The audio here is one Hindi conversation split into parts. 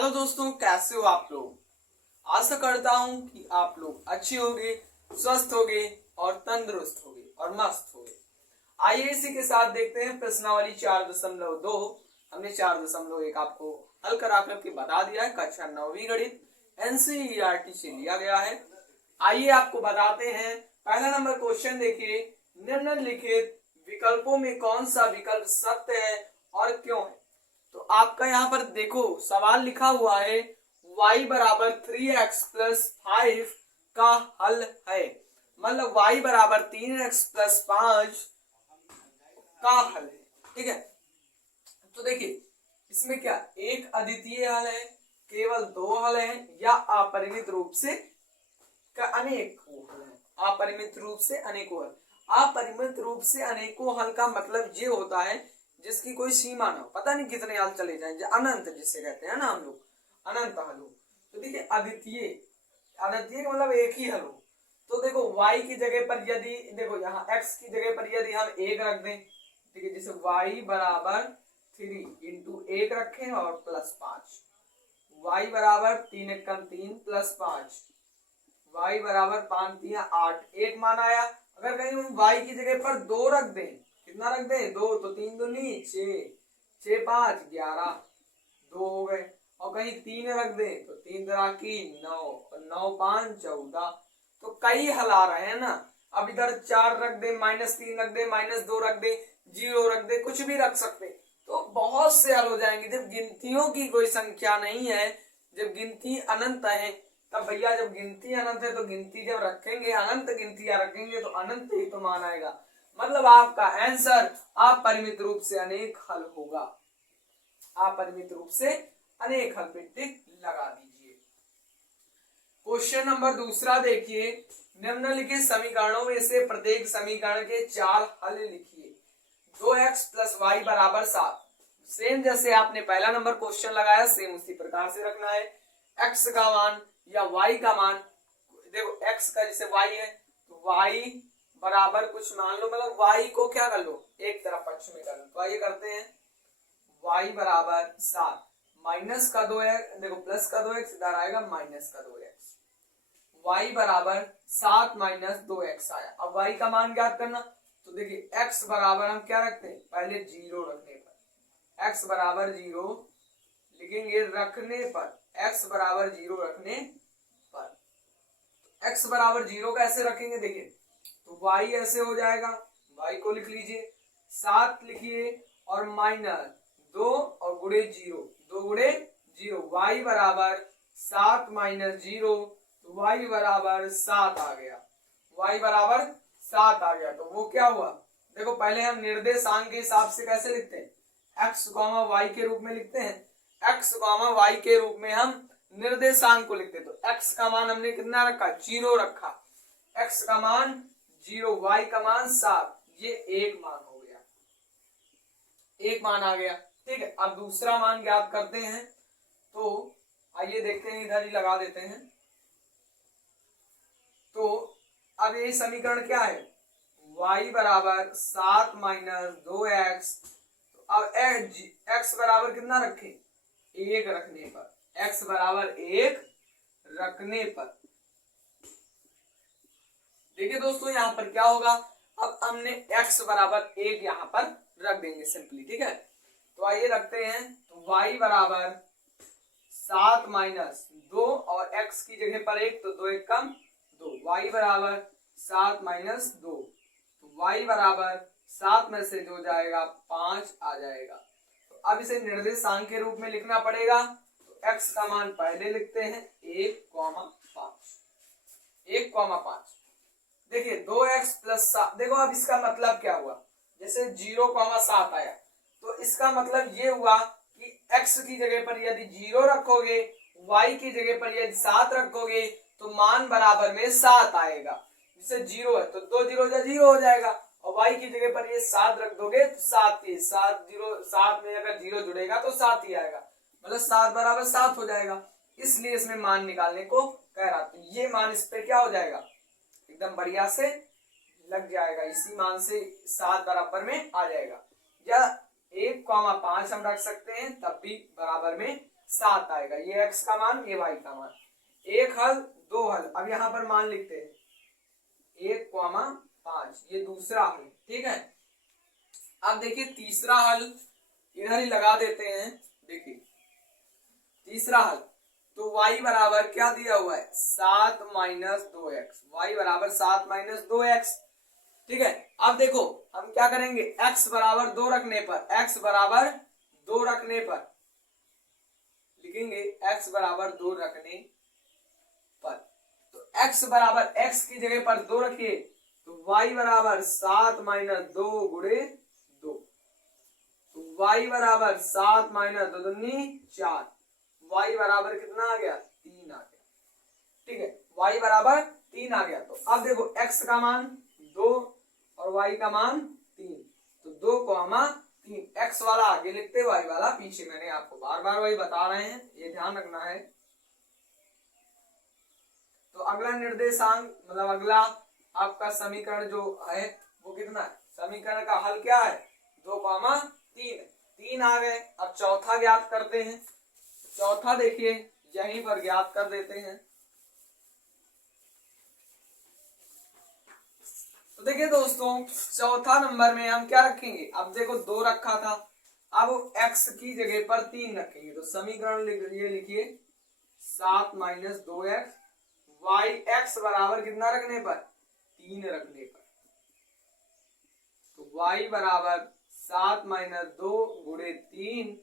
हेलो दोस्तों, कैसे हो आप लोग। आशा करता हूँ कि आप लोग अच्छे होंगे, स्वस्थ होंगे और तंदुरुस्त होंगे और मस्त होंगे। आइए इसी के साथ देखते हैं प्रश्नावली 4.2। हमने 4.1 आपको हल करा करके बता दिया है। कक्षा 9वीं गणित एनसीईआरटी से लिया गया है। आइए आपको बताते हैं। पहला नंबर क्वेश्चन देखिए, निम्नलिखित विकल्पों में कौन सा विकल्प सत्य है और क्यों है। तो आपका यहाँ पर देखो सवाल लिखा हुआ है y बराबर 3x प्लस 5 का हल है, मतलब y बराबर 3x प्लस 5 का हल है। ठीक है, तो देखिए इसमें क्या एक अद्वितीय हल है, केवल दो हल है, या अपरिमित रूप से अनेकों हल है। अपरिमित रूप से अनेकों हल। अपरिमित रूप से अनेकों हल का मतलब ये होता है जिसकी कोई सीमा ना हो, पता नहीं कितने हल चले जाएं, अनंत जिससे कहते हैं ना हम लोग, अनंत हल हो। तो देखिए अद्वितीय, अद्वितीय का मतलब एक ही हल हो। तो देखो y की जगह पर यदि देखो यहाँ x की जगह पर यदि हम एक रख दें, ठीक है, जैसे y बराबर 3 इंटू एक रखें और प्लस 5, y बराबर 3 एकम 3 प्लस 5, y बराबर 5 3 8, एक मान आया। अगर कहीं हम y की जगह पर 2 रख दें, कितना रख दें 2, तो 3 दूनी 6, 6 5 11, 2 हो गए। और कहीं 3 रख दें तो 3 तरह की 9 और 9 5 14। तो कई हल आ रहे हैं ना। अब इधर 4 रख दे, -3 रख दे, -2 रख दे, 0 रख दे, कुछ भी रख सकते, तो बहुत से हल हो जाएंगे। जब गिनतियों की कोई संख्या नहीं है, जब गिनती अनंत है, तब भैया जब गिनती अनंत है तो गिनती जब रखेंगे, अनंत गिनतियां रखेंगे तो अनंत ही तो मान आएगा। मतलब आपका आंसर अपरिमित रूप से अनेक हल होगा। अपरिमित रूप से अनेक हल पे टिक लगा दीजिए। क्वेश्चन नंबर दूसरा देखिए, निम्नलिखित समीकरणों में से प्रत्येक समीकरण के 4 हल लिखिए। 2x प्लस वाई बराबर 7। सेम जैसे आपने पहला नंबर क्वेश्चन लगाया, सेम उसी प्रकार से रखना है। x का मान या y का मान, देखो x का जैसे y है तो y बराबर कुछ मान लो, मतलब y को क्या कर लो, एक तरफ पक्ष में कर लो। तो आइए करते हैं, y बराबर 7, माइनस का 2x, देखो प्लस का 2x इधर आएगा, माइनस का 2x, y बराबर 7 माइनस 2x आया। अब y का मान ज्ञात करना, तो देखिए x बराबर हम क्या रखते हैं, पहले 0 रखने पर x बराबर 0 लिखेंगे, रखने पर x बराबर 0 रखने पर x बराबर 0 कैसे रखेंगे, देखिए तो y ऐसे हो जाएगा, y को लिख लीजिए 7 लिखिए और माइनस 2 और गुणे 0, 2 गुणे 0, y बराबर 7 माइनस 0, तो y बराबर 7 आ गया, y बराबर 7 आ गया। तो वो क्या हुआ, देखो पहले हम निर्देशांक के हिसाब से कैसे लिखते हैं, x, y के रूप में लिखते हैं। x, y के रूप में हम निर्देशांक को लिखते हैं। तो x का मान हमने कितना रखा, 0 रखा, x का मान 0, y का मान 7, ये एक मान हो गया, एक मान आ गया। ठीक है, अब दूसरा मान ज्ञात करते हैं। तो आइए देखते हैं, इधर ही लगा देते हैं। तो अब ये समीकरण क्या है, y बराबर 7 माइनस 2x। तो अब x बराबर कितना रखें, 1 रखने पर, x बराबर 1 रखने पर, देखिए दोस्तों यहाँ पर क्या होगा, अब हमने x बराबर 1 यहाँ पर रख देंगे सिंपली। ठीक है, तो आइए रखते हैं, तो y बराबर 7 माइनस 2 और x की जगह पर 1, तो 2 1 कम 2, y बराबर 7 माइनस 2, तो y बराबर 7 में से 2 जाएगा 5 आ जाएगा। तो अब इसे निर्देशांक के रूप में लिखना पड़ेगा। तो x का मान पहले लिखते हैं 1,5, 1,5। देखिए 2x प्लस 7, देखो अब इसका मतलब क्या हुआ, जैसे 0,7 आया, तो इसका मतलब ये हुआ कि x की जगह पर यदि 0 रखोगे, y की जगह पर यदि 7 रखोगे, तो मान बराबर में 7 आएगा। जैसे 0 है तो 2 0 0 हो जाएगा, और y की जगह पर ये 7 रख दोगे तो 7 ही, 7 में अगर 0 जुड़ेगा तो 7 ही आएगा, मतलब 7 बराबर 7 हो जाएगा। इसलिए इसमें मान निकालने को कह रहा, तो ये मान इस पे क्या हो जाएगा, एकदम बढ़िया से लग जाएगा, इसी मान से 7 बराबर में आ जाएगा। या 1,5 हम रख सकते हैं, तब भी बराबर में 7 आएगा। ये x का मान, ये y का मान। एक हल, दो हल। अब यहाँ पर मान लिखते हैं 1,5, ये दूसरा हल। ठीक है, अब देखिए तीसरा हल इधर ही लगा देते हैं। देखिए तीसरा हल, तो y बराबर क्या दिया हुआ है, 7 माइनस 2x। y बराबर 7 माइनस 2x। ठीक है, अब देखो हम क्या करेंगे, x बराबर 2 रखने पर, x बराबर 2 रखने पर लिखेंगे, x बराबर 2 रखने पर, तो x बराबर, x की जगह पर 2 रखिए, तो y बराबर 7 माइनस 2 गुणे 2, तो y बराबर 7 माइनस 2 दूनी 4, y बराबर कितना आ गया, 3 आ गया। ठीक है, y बराबर 3 आ गया। तो अब देखो x का मान 2 और y का मान 3, तो 2,3, x वाला आगे लिखते, y वाला पीछे। मैंने आपको बार बार वही बता रहे हैं, ये ध्यान रखना है। तो अगला निर्देशांक मतलब अगला आपका समीकरण जो है वो कितना है, समीकरण का हल क्या है, 2,3, 3 आ गए। अब चौथा ज्ञात करते हैं। चौथा देखिए यहीं पर ज्ञात कर देते हैं। तो देखिए दोस्तों, चौथा नंबर में हम क्या रखेंगे, अब देखो 2 रखा था, अब x की जगह पर 3 रखेंगे। तो समीकरण ये लिखिए 7 माइनस 2x, y x बराबर कितना रखने पर, 3 रखने पर, तो y बराबर 7 माइनस 2 गुणे 3,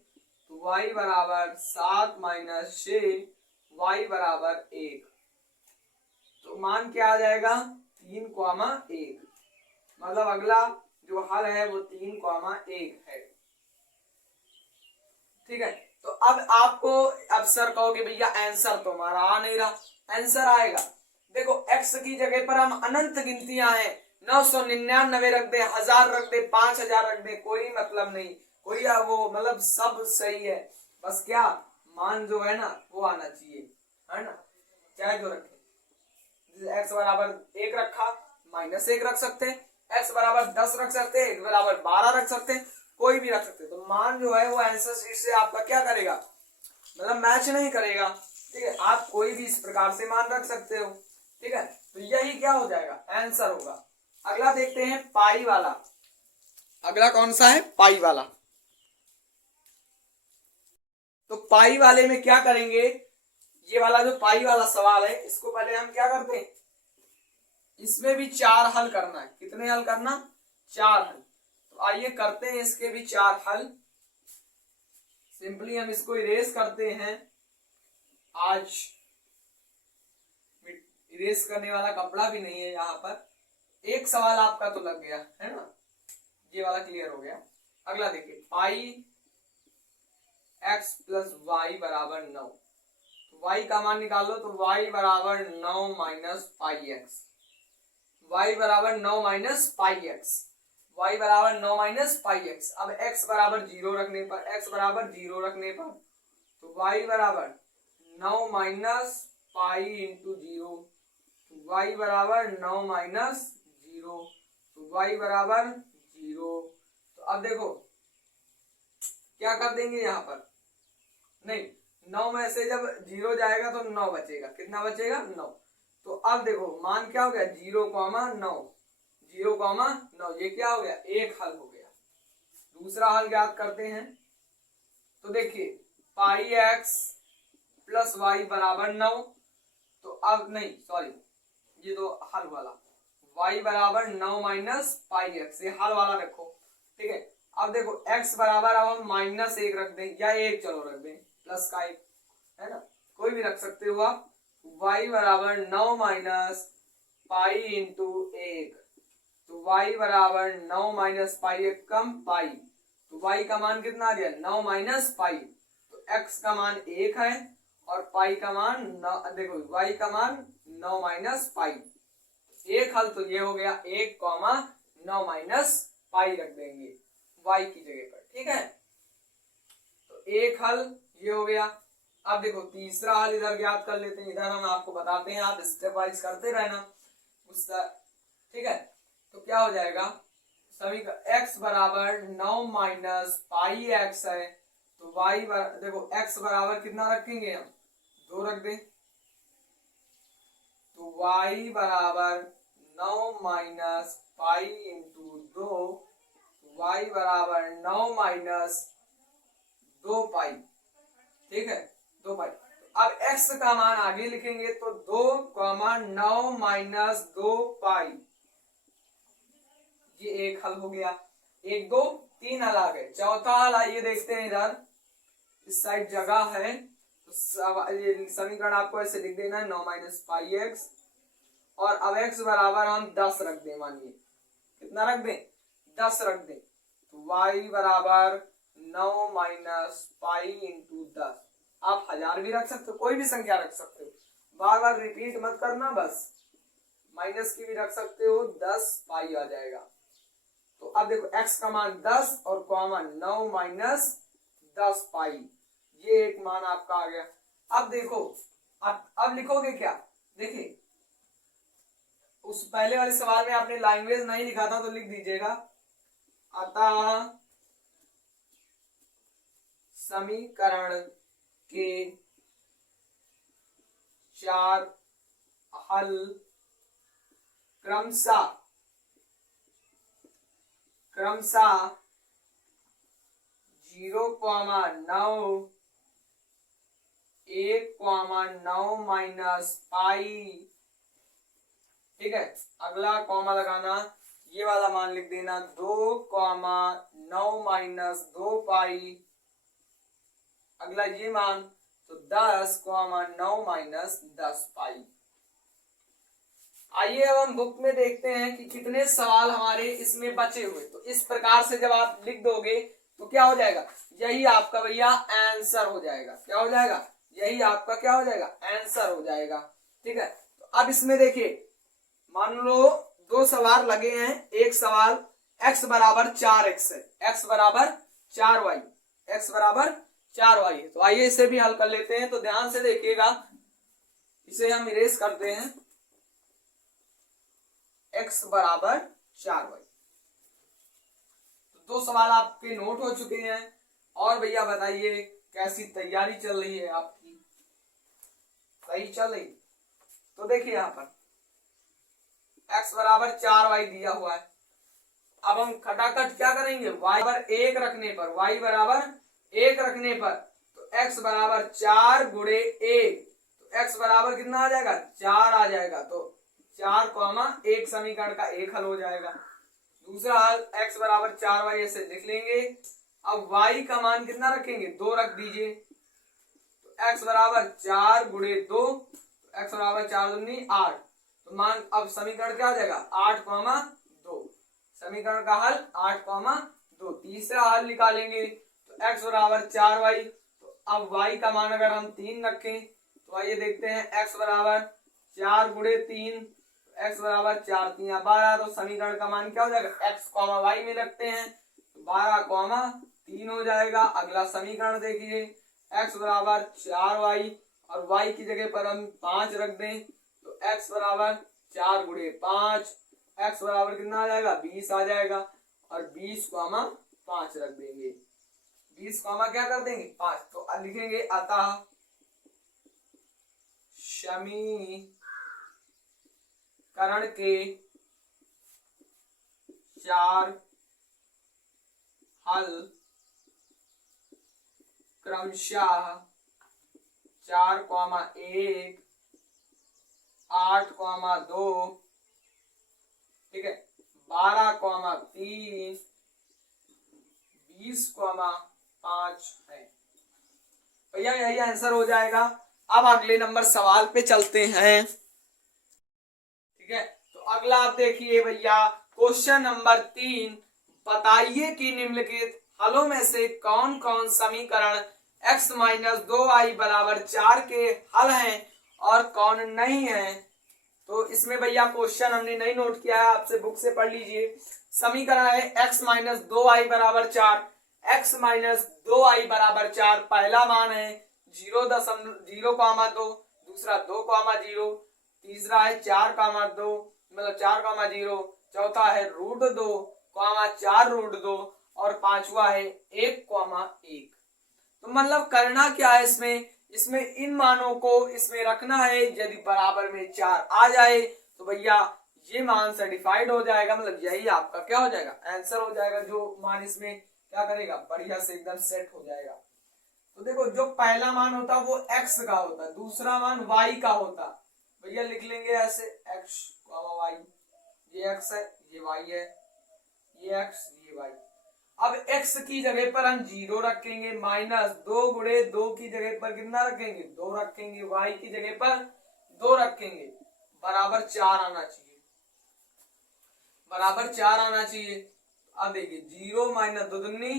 तो y बराबर 7 माइनस 6, y बराबर 1। तो मान क्या आ जाएगा, 3,1। मतलब अगला जो हल है वो 3,1 है। ठीक है, तो अब आपको, अब सर कहोगे भैया आंसर तो हमारा आ नहीं रहा, आंसर आएगा। देखो x की जगह पर हम अनंत गिनतियां हैं, 999 रख दे, 1000 रख दे, 5000 रख दे, कोई मतलब नहीं, कोई वो मतलब सब सही है। बस क्या मान जो है ना वो आना चाहिए, है ना, चाहे जो रखे। x बराबर 1 रखा, -1 रख सकते, x बराबर 10 रख सकते, x बराबर 12 रख सकते, कोई भी रख सकते। तो मान जो है वो आंसर शीट से आपका क्या करेगा, मतलब मैच नहीं करेगा। ठीक है, आप कोई भी इस प्रकार से मान रख सकते हो। ठीक है, तो यही क्या हो जाएगा, आंसर होगा। अगला देखते हैं पाई वाला। अगला कौन सा है, पाई वाला। तो पाई वाले में क्या करेंगे, ये वाला जो पाई वाला सवाल है इसको पहले हम क्या करते हैं, इसमें भी 4 हल करना है। कितने हल करना, 4 हल। तो आइए करते हैं इसके भी 4 हल। सिंपली हम इसको इरेज करते हैं। आज इरेज करने वाला कपड़ा भी नहीं है यहाँ पर। एक सवाल आपका तो लग गया है ना, ये वाला क्लियर हो गया। अगला देखिए, पाई x प्लस वाई बराबर 9, तो y का मान निकालो, तो y बराबर 9 माइनस पाई एक्स, y बराबर 9 माइनस पाई एक्स, y बराबर 9 माइनस पाई एक्स। अब x बराबर 0 रखने पर, x बराबर 0 रखने पर, तो y बराबर 9 माइनस पाई इंटू 0, y बराबर 9 माइनस 0, तो y बराबर 0। तो अब देखो क्या कर देंगे यहाँ पर, नहीं 9 में से जब 0 जाएगा तो 9 बचेगा, कितना बचेगा, 9। तो अब देखो मान क्या हो गया, 0,9, 0,9, ये क्या हो गया, एक हल हो गया। दूसरा हल ज्ञात करते हैं। तो देखिए पाई एक्स प्लस वाई बराबर 9, तो अब नहीं सॉरी, ये तो हल वाला, y बराबर 9 माइनस पाई एक्स, ये हल वाला रखो। ठीक है, अब देखो x बराबर, अब हम -1 रख दें, या 1 चलो रख दें, प्लस का 1 है ना, कोई भी रख सकते हो आप। y बराबर 9 माइनस पाई इंटू 1, तो y बराबर 9 माइनस पाई 1 कम पाई, तो y का मान कितना आ गया, 9 माइनस पाई, तो x का मान 1 है और पाई का मान 9, देखो y का मान 9 माइनस पाई। एक हल तो ये हो गया, 1,9 माइनस पाई रख देंगे y की जगह पर। ठीक है, तो एक हल ये हो गया। अब देखो तीसरा हल इधर ज्ञात कर लेते हैं, इधर हम आपको बताते हैं, आप स्टेप वाइज करते रहना उसका। ठीक है, तो क्या हो जाएगा, सभी का x बराबर 9 माइनस पाई एक्स है, तो तो देखो x बराबर कितना रखेंगे हम, 2 रख दें, तो y बराबर 9 माइनस पाई इंटू 2, y बराबर 9 माइनस 2 पाई, ठीक है, 2 पाई। अब x का मान आगे लिखेंगे तो 2, 9 माइनस 2 पाई, ये एक हल हो गया। 1 2 3 हल आ गए। चौथा हल आइए देखते हैं, इधर इस साइड जगह है तो ये समीकरण आपको ऐसे लिख देना है 9 माइनस पाई एक्स, और अब x बराबर हम 10 रख दें, मानिए कितना रख दें, 10 रख दें, तो y बराबर 9 माइनस पाई इंटू 10। आप 1000 भी रख सकते हो, कोई भी संख्या रख सकते हो, बार बार रिपीट मत करना, बस माइनस की भी रख सकते हो, 10 पाई आ जाएगा। तो अब देखो x का मान 10 और कॉमन 9 माइनस 10 पाई, ये एक मान आपका आ गया। अब देखो अब लिखोगे क्या, देखिए उस पहले वाले सवाल में आपने लैंग्वेज नहीं लिखा था तो लिख दीजिएगा, अतः समीकरण के 4 हल क्रमशः 0,9 1,9 माइनस पाई, ठीक है। अगला कॉमा लगाना, ये वाला मान लिख देना 2,9 माइनस 2 पाई, अगला ये मान तो 10,9 माइनस 10 पाई। आइए अब हम बुक में देखते हैं कि कितने सवाल हमारे इसमें बचे हुए। तो इस प्रकार से जब आप लिख दोगे तो क्या हो जाएगा, यही आपका भैया आंसर हो जाएगा। क्या हो जाएगा, यही आपका क्या हो जाएगा, आंसर हो जाएगा, ठीक है। तो अब इसमें देखिए, मान लो 2 सवाल लगे हैं, एक सवाल x बराबर 4x है, x बराबर 4y, x बराबर 4y है। तो आइए इसे भी हल कर लेते हैं। तो ध्यान से देखिएगा, इसे हम इरेज करते हैं, x बराबर 4y। तो 2 सवाल आपके नोट हो चुके हैं। और भैया बताइए कैसी तैयारी चल रही है आपकी, सही चल रही? तो देखिए यहाँ पर x बराबर 4y दिया हुआ है। अब हम खटाखट क्या करेंगे, y बराबर 1 रखने पर, y बराबर 1 रखने पर तो x बराबर 4 गुणे 1, तो x बराबर कितना आ जाएगा, 4 आ जाएगा। तो 4,1 समीकरण का एक हल हो जाएगा। दूसरा हल x बराबर 4y ऐसे लिख लेंगे। अब y का मान कितना रखेंगे, 2 रख दीजिए, तो x बराबर 4 गुणे 2, तो x बराबर 4 दूनी 8, तो मान अब समीकरण क्या हो जाएगा, 8,2, समीकरण का हल 8,2। तीसरा हल निकालेंगे तो x बराबर 4y, तो अब y का मान अगर हम 3 रखें तो आइए देखते हैं, x बराबर 4 गुणे 3, x बराबर 4 3 12, तो समीकरण का मान क्या हो जाएगा, x, y में रखते हैं तो 12,3 हो जाएगा। अगला समीकरण देखिए, x बराबर 4y और y की जगह पर हम 5 रख दें तो x बराबर 4 गुणे 5, x बराबर कितना आ जाएगा, 20 आ जाएगा। और 20,5 रख देंगे, 20, क्या कर देंगे, 5। तो लिखेंगे अतः समीकरण के 4 हल क्रमशः 4,1 8,2, ठीक है, 12,3 20,5 है। भैया यही आंसर हो जाएगा। अब अगले नंबर सवाल पे चलते हैं, ठीक है। तो अगला आप देखिए भैया, क्वेश्चन नंबर 3, बताइए कि निम्नलिखित हलों में से कौन कौन समीकरण x माइनस 2y बराबर 4 के हल हैं और कौन नहीं है। तो इसमें भैया क्वेश्चन हमने नहीं नोट किया है, आपसे बुक से पढ़ लीजिए। समीकरण है x माइनस 2y बराबर 4, x माइनस 2y बराबर 4 पहला मान है 0,2, दूसरा 2,0, तीसरा है 4,2 मतलब 4,0, चौथा है √2, 4√2 और पांचवा है 1,1। तो तो मतलब करना क्या है इसमें इन मानों को इसमें रखना है। यदि बराबर में 4 आ जाए तो भैया ये मान सर्टिफाइड हो जाएगा, मतलब यही आपका क्या हो जाएगा, आंसर हो जाएगा। जो मान इसमें क्या करेगा, बढ़िया से एकदम सेट हो जाएगा। तो देखो जो पहला मान होता वो x का होता, दूसरा मान y का होता। भैया लिख लेंगे ऐसे x, y, ये x है, ये y है, ये x, ये y। अब x की जगह पर हम 0 रखेंगे, माइनस 2 गुणे 2 की जगह पर कितना रखेंगे, 2 रखेंगे, y की जगह पर 2 रखेंगे, बराबर 4 आना चाहिए, बराबर 4 आना चाहिए। अब देखिए 0 माइनस 2 दूनी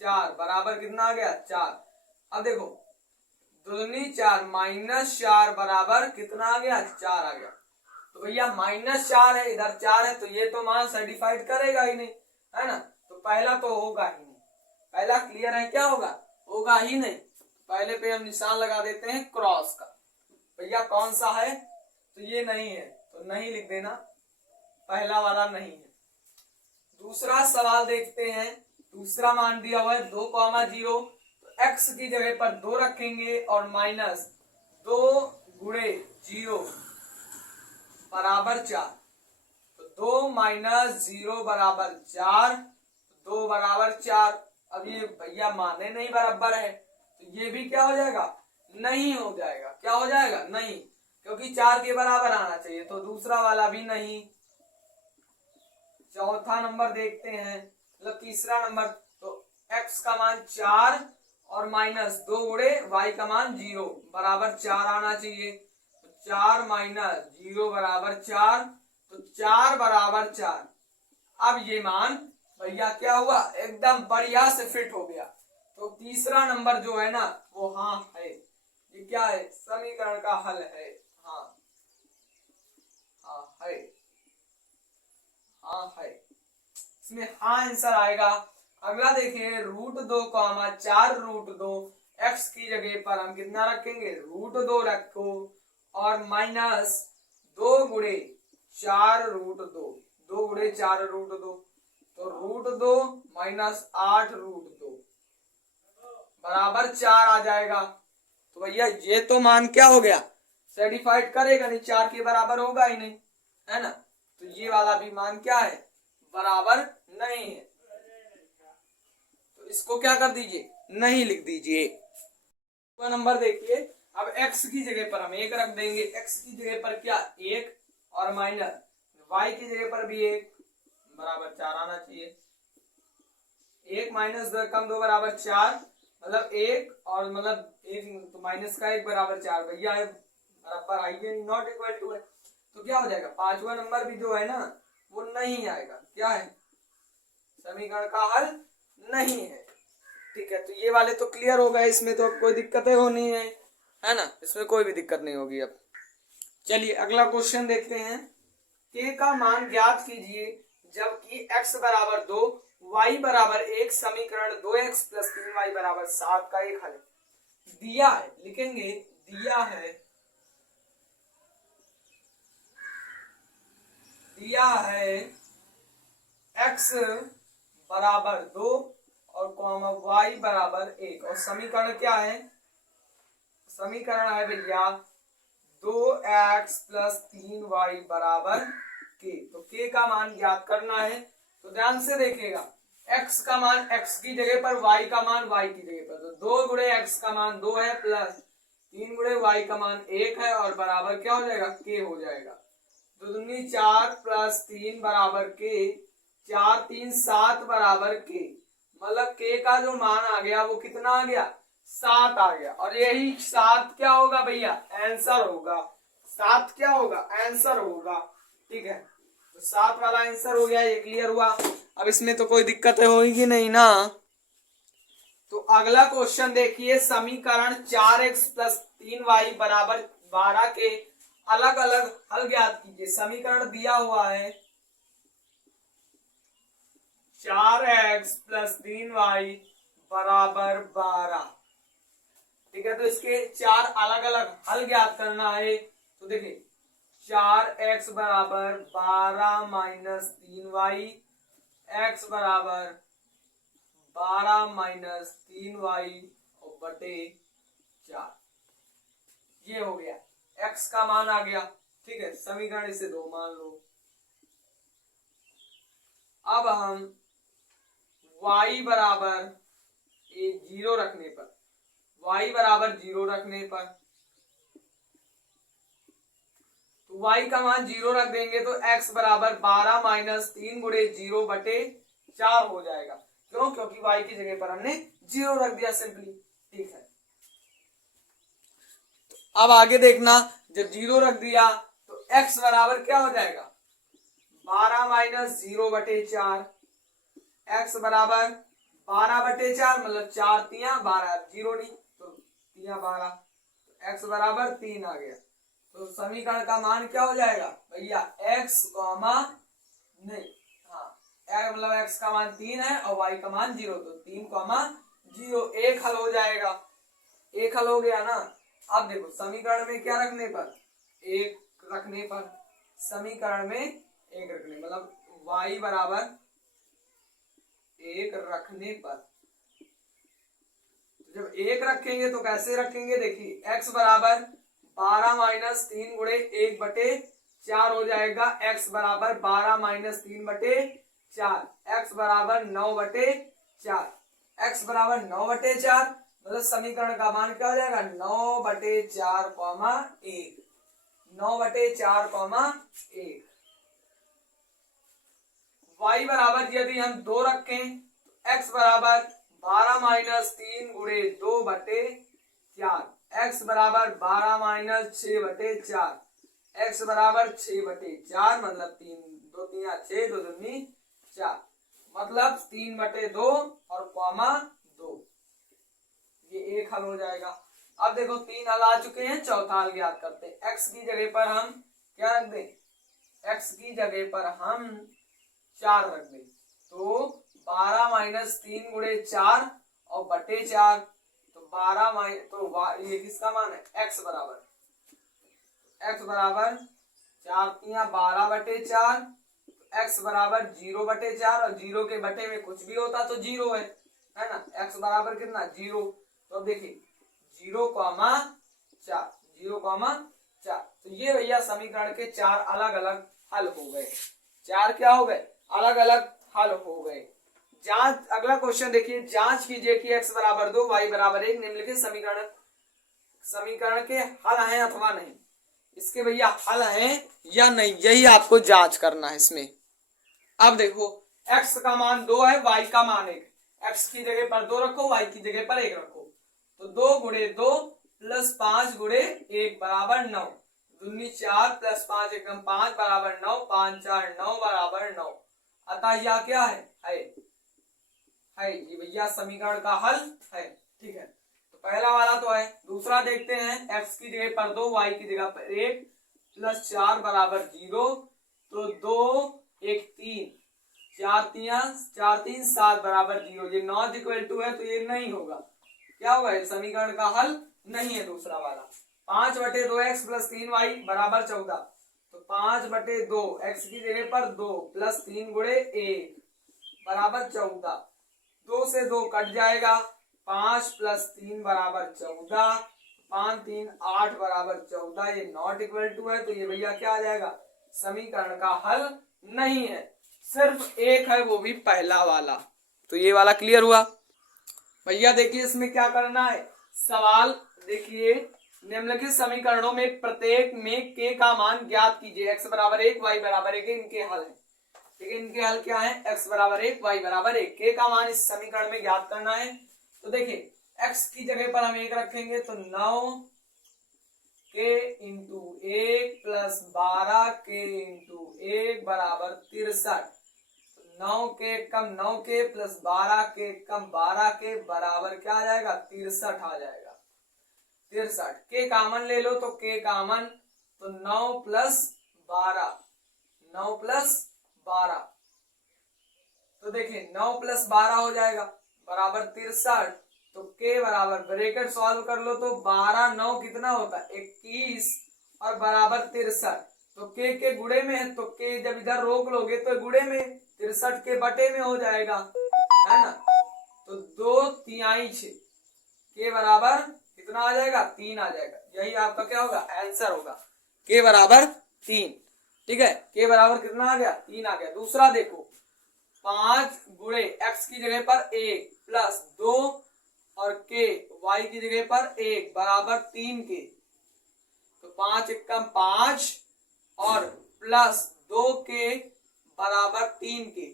4 बराबर कितना आ गया, 4। अब देखो 2 दूनी 4 माइनस 4 बराबर कितना आ गया, 4 आ गया। तो भैया -4 है, इधर 4 है, तो ये तो मान सर्टिफाइड करेगा ही नहीं, है ना। तो पहला तो होगा ही नहीं, पहला क्लियर है, क्या होगा, होगा ही नहीं। पहले पे हम निशान लगा देते हैं क्रॉस का। भैया कौन सा है, तो ये नहीं है, तो नहीं लिख देना, पहला वाला नहीं है। दूसरा सवाल देखते हैं। दूसरा मान दिया हुआ है 2,0, तो x की जगह पर 2 रखेंगे और माइनस 2 गुणे 0 बराबर 4। तो 2 माइनस 0 बराबर 4, 2 बराबर 4। अब ये भैया माने नहीं बराबर है, तो ये भी क्या हो जाएगा, नहीं हो जाएगा। क्या हो जाएगा, नहीं, क्योंकि 4 के बराबर आना चाहिए, तो दूसरा वाला भी नहीं। चौथा नंबर देखते हैं, मतलब तीसरा नंबर। तो x का मान 4 और माइनस 2 गुणे y का मान 0 बराबर 4 आना चाहिए। तो 4 माइनस 0 बराबर 4, तो 4 बराबर 4। अब ये मान भैया क्या हुआ, एकदम बढ़िया से फिट हो गया। तो तीसरा नंबर जो है ना वो हाँ है, ये क्या है, समीकरण का हल है। हाँ हाँ है, हाँ है, इसमें हाँ आंसर आएगा। अगला देखिए √2, 4 √2, x की जगह पर हम कितना रखेंगे, √2 रखो और माइनस 2 गुणे 4 √2, 2 गुणे 4 √2, तो √2 माइनस 8 √2 बराबर 4 आ जाएगा। तो भैया ये तो मान क्या हो गया, सर्टिफाइड करेगा नहीं, 4 के बराबर होगा ही नहीं, है ना। तो ये वाला भी मान क्या है, बराबर नहीं है, तो इसको क्या कर दीजिए, नहीं लिख दीजिए। नंबर देखिए, अब x की जगह पर हम 1 रख देंगे, x की जगह पर क्या 1 और माइनस y की जगह पर भी 1 बराबर 4 आना चाहिए। 1 माइनस 2 कम 2 बराबर 4, मतलब 1 और मतलब 1 तो माइनस का 1 बराबर 4, भैया बराबर आइए नॉट इक्वल टू है, तो क्या हो जाएगा, पांचवा नंबर भी जो है ना वो नहीं आएगा। क्या है, समीकरण का हल नहीं है। ठीक है, तो ये वाले तो क्लियर हो गए, इसमें तो अब कोई दिक्कतें होनी है ना, इसमें कोई भी दिक्कत नहीं होगी। अब चलिए अगला क्वेश्चन देखते हैं। k का मान ज्ञात कीजिए जबकि x बराबर 2, y बराबर 1, समीकरण 2x + 3y बराबर 7 का एक हल दिया है। लिखेंगे दिया है x बराबर 2 और y बराबर 1, और समीकरण क्या है, समीकरण है भैया 2x + 3y बराबर k। तो k का मान ज्ञात करना है, तो ध्यान से देखिएगा, x का मान x की जगह पर, y का मान y की जगह पर, तो 2 गुणे x का मान 2 है प्लस 3 गुणे y का मान 1 है और बराबर क्या हो जाएगा, k हो जाएगा। 2 दूनी 4 प्लस 3 बराबर k, 4 3 7 बराबर k, मतलब k का जो मान आ गया वो कितना आ गया, 7 आ गया। और यही 7 क्या होगा भैया, आंसर होगा। 7 क्या होगा, आंसर होगा। ठीक है, तो 7 वाला आंसर हो गया, ये क्लियर हुआ। अब इसमें तो कोई दिक्कत होगी नहीं ना। तो अगला क्वेश्चन देखिए, समीकरण 4x + 3y बराबर 12 के अलग अलग हल ज्ञात कीजिए। समीकरण दिया हुआ है 4x + 3y बराबर 12। ठीक है, तो इसके 4 अलग अलग हल ज्ञात करना है। तो देखिए 4x बराबर 12 माइनस 3y, x बराबर 12 माइनस 3y और बटे 4। ये हो गया, x का मान आ गया। ठीक है, समीकरण इसे 2 मान लो। अब हम y बराबर 0 रखने पर, y बराबर 0 रखने पर, तो y का मान 0 रख देंगे तो x बराबर 12 माइनस 3 गुणे 0 बटे 4 हो जाएगा। क्यों? क्योंकि y की जगह पर हमने 0 रख दिया सिंपली। ठीक है, अब आगे देखना, जब 0 रख दिया तो x बराबर क्या हो जाएगा, 12 माइनस 0 बटे 4। x बराबर 12 बटे 4 मतलब 4 तिया 12, 0 नहीं तो तिया 12, तो x बराबर 3 आ गया। तो समीकरण का मान क्या हो जाएगा भैया, x कॉमा नहीं, हाँ मतलब x का मान 3 है और y का मान 0, तो 3 कॉमा 0, एक हल हो जाएगा। एक हल हो गया ना। अब देखो समीकरण में क्या रखने पर, एक रखने पर, समीकरण में एक रखने मतलब y बराबर 1 रखने पर, जब 1 रखेंगे तो कैसे रखेंगे, देखिए x बराबर 12 माइनस 3 गुणे 1 बटे 4 हो जाएगा। x बराबर 12 माइनस 3 बटे 4, x बराबर 9 बटे 4, x बराबर 9 बटे 4 मतलब समीकरण का मान क्या हो जाएगा, 9 बटे 4 कॉमा 1, 9 बटे 4 कॉमा 1। y बराबर यदि हम 2 रखें तो x बराबर 12 माइनस 3 गुणे 2 बटे 4, x बराबर 12 माइनस 6 बटे 4, x बराबर 6 बटे 4 मतलब 3 2 तिया 6, 2 दूनी 4 मतलब 3 बटे 2 और कॉमा 2, ये एक हल हो जाएगा। अब देखो 3 हल आ चुके हैं, चौथा हल ज्ञात करते हैं। x की जगह पर हम क्या रख दें, x की जगह पर हम 4 रख दें, तो 12 माइनस 3 गुणे 4 और बटे 4, तो 12 माइनस, तो ये किसका मान है, x बराबर, x बराबर 4 तिया 12 बटे 4, x बराबर 0 बटे 4 और 0 के बटे में कुछ भी होता तो 0 है ना। x बराबर कितना, 0, तो अब देखिए 0 कॉमा 4, 0 कॉमा 4, तो ये भैया समीकरण के 4 अलग अलग हल हो गए। 4 क्या हो गए, अलग अलग हल हो गए। जांच, अगला क्वेश्चन देखिए, जांच कीजिए कि x बराबर 2 y बराबर 1 निम्नलिखित समीकरण के हल हैं अथवा नहीं। इसके भैया हल हैं या नहीं, यही आपको जांच करना है इसमें। अब देखो x का मान 2 है, y का मान 1, x की जगह पर 2 रखो, y की जगह पर 1 रखो, तो 2 गुणे 2 प्लस 5 गुणे 1 बराबर 9, दूनी 4 प्लस 5 एकदम 5 बराबर 9, 5 4 9 बराबर 9, अतः यह क्या है ये भैया समीकरण का हल है। ठीक है, तो पहला वाला तो है। दूसरा देखते हैं, x की जगह पर 2 y की जगह पर 1 प्लस 4 बराबर 0, तो 2 1 3, 4 तिया 4 3 7 बराबर 0, ये नॉट इक्वल टू है तो ये नहीं होगा। क्या होगा, समीकरण का हल नहीं है दूसरा वाला। 5 बटे 2x प्लस 3y बराबर 14, तो 5 बटे 2 x की जगह पर 2 प्लस 3 गुणे 1 बराबर 14, 2 से 2 कट जाएगा, 5 प्लस 3 बराबर 14, 5 3 8 बराबर 14, ये नॉट इक्वल टू है तो ये भैया क्या आ जाएगा, समीकरण का हल नहीं है। सिर्फ एक है, वो भी पहला वाला। तो ये वाला क्लियर हुआ भैया। देखिए इसमें क्या करना है, सवाल देखिए, निम्नलिखित समीकरणों में प्रत्येक में k का मान ज्ञात कीजिए। x बराबर 1 y बराबर 1 इनके हल है। ठीक है, इनके हल क्या है, x बराबर 1 y बराबर 1, k का मान इस समीकरण में ज्ञात करना है। तो देखिए x की जगह पर हम 1 रखेंगे तो 9 k into 1 plus 12 k into 1 बराबर 63, 9 के कम 9 के प्लस 12 के कम 12 के बराबर क्या आ जाएगा, 63 आ जाएगा। 63 के कामन ले लो तो k कामन, तो 9 प्लस 12, 9 प्लस 12, तो देखिए 9 प्लस 12 हो जाएगा बराबर 63, तो k बराबर ब्रैकेट सॉल्व कर लो तो 12 9 कितना होता है 21 और बराबर 63, तो k के गुणे में है तो k जब इधर रोक लोगे तो गुणे में, 63 के बटे में हो जाएगा, है ना। तो 2 तिहाई 6, के बराबर कितना आ जाएगा 3 आ जाएगा। यही आपका क्या होगा आंसर होगा के बराबर 3। ठीक है, के बराबर कितना आ गया 3 आ गया। दूसरा देखो 5 गुणे x की जगह पर 1 प्लस 2 और के y की जगह पर 1 बराबर 3 के। तो 5 एकम 5 और प्लस 2 के बराबर 3 के।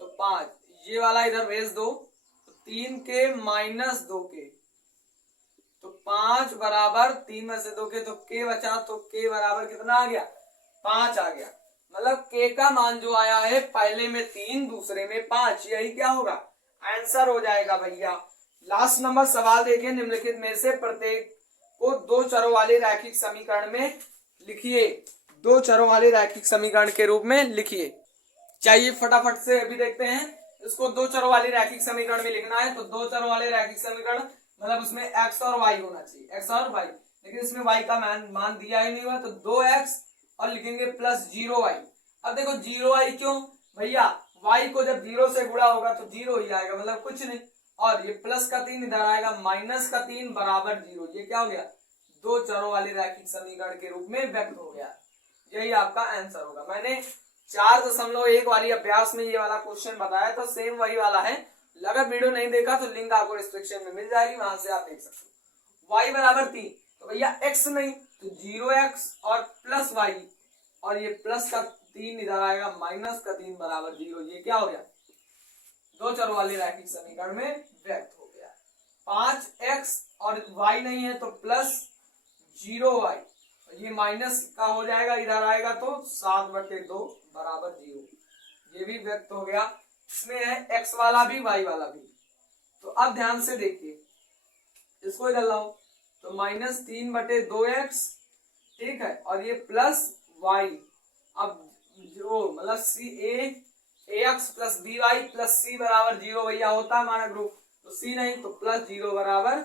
तो 5 ये वाला इधर भेज दो, तो 3 के माइनस 2 के। तो 5 बराबर 3 में से 2 के, तो के बचा, तो के बराबर कितना आ गया 5 आ गया। मतलब के का मान जो आया है पहले में 3 दूसरे में 5, यही क्या होगा आंसर हो जाएगा भैया। लास्ट नंबर सवाल देखिए, निम्नलिखित में से प्रत्येक को दो चरों वाले रैखिक समीकरण में लिखिए। दो चरों वाले रैखिक समीकरण के रूप में लिखिए। चाहिए फटाफट से अभी देखते हैं इसको। दो चरों वाले रैखिक समीकरण में लिखना है, तो दो चरों वाले रैखिक समीकरण मतलब उसमें x और y होना चाहिए, x और y, लेकिन इसमें y का मान दिया ही नहीं हुआ, तो 2x और लिखेंगे प्लस 0y। अब देखो 0y क्यों भैया, y को जब 0 से गुणा होगा तो 0 ही आएगा, मतलब कुछ नहीं। और ये प्लस का 3 इधर आएगा, माइनस का 3 बराबर 0। ये क्या हो गया दो चरों वाले रैखिक समीकरण के रूप में व्यक्त हो गया। यही आपका आंसर होगा। मैंने 4.1 वाली अभ्यास में ये वाला क्वेश्चन बताया, तो सेम वही वाला है। अगर वीडियो नहीं देखा तो लिंक आपको डिस्क्रिप्शन में मिल जाएगी, वहां से आप देख सकते हो। y बराबर 3, तो भैया x नहीं तो 0x और प्लस y, और ये प्लस का 3 इधर आएगा, माइनस का 3 बराबर 0। ये क्या हो गया दो चरों वाले रैखिक समीकरण में व्यक्त हो गया। 5x और y नहीं है तो प्लस 0y, ये माइनस का हो जाएगा, इधर आएगा तो 7/2 बराबर 0। ये भी व्यक्त हो गया। इसमें है x वाला भी y वाला भी। तो अब ध्यान से देखिए, इसको इधर लाओ, तो -3/2x, ठीक है, और ये प्लस y। अब जो मतलब ax plus by plus c बराबर 0 भैया होता है हमारा ग्रुप, तो c नहीं तो प्लस 0 बराबर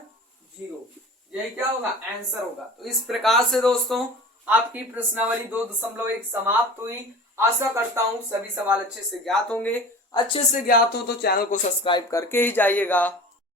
0। यही क्या होगा आंसर होगा। तो इस प्रकार से दोस्तों आपकी प्रश्नावली 2.1 समाप्त हुई। आशा करता हूं सभी सवाल अच्छे से ज्ञात होंगे। अच्छे से ज्ञात हो तो चैनल को सब्सक्राइब करके ही जाइएगा।